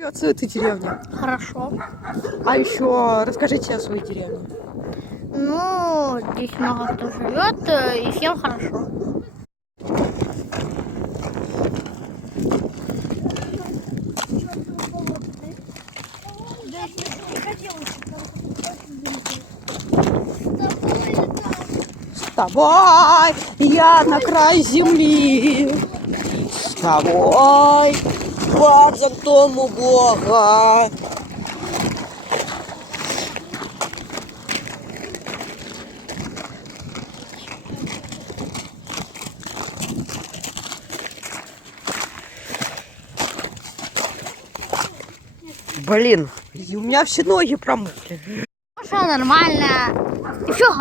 От этой деревни. Хорошо. А еще расскажите о своей деревне. Ну, здесь много кто живет, и всем хорошо. Вставай, я на край земли. Вставай, под зонтом у Бога. Блин, у меня все ноги промокли. Все нормально. И все